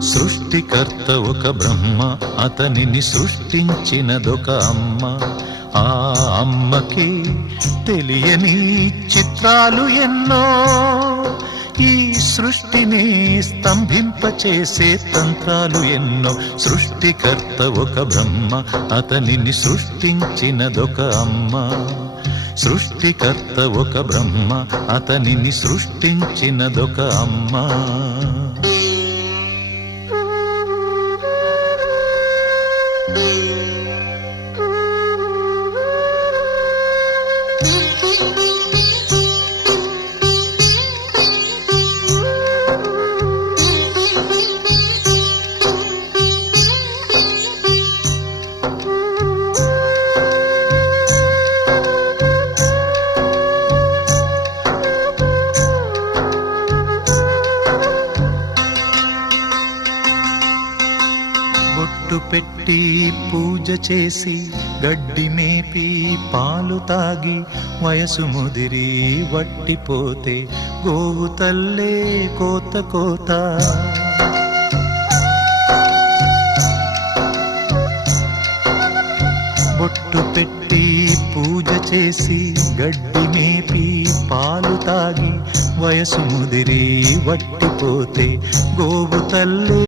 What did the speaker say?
సృష్టికర్త ఒక బ్రహ్మ, అతనిని సృష్టించినదొక అమ్మ. ఆ అమ్మకి తెలియని చిత్రాలు ఎన్నో, ఈ సృష్టిని స్తంభింపచేసే తంత్రాలు ఎన్నో. సృష్టికర్త ఒక బ్రహ్మ, అతనిని సృష్టించినదొక అమ్మ. సృష్టికర్త ఒక బ్రహ్మ, అతనిని సృష్టించినదొక అమ్మ. బొట్టు పెట్టి పూజ చేసి, గడ్డి మేపి పాలు తాగి, వయసు ముదిరి వట్టిపోతే గోవు తల్లే కోత కోత. బొట్టు పెట్టి పూజ చేసి, గడ్డి మేపి పాలు తాగి, వయసు ముదిరి వట్టిపోతే గోవు తల్లే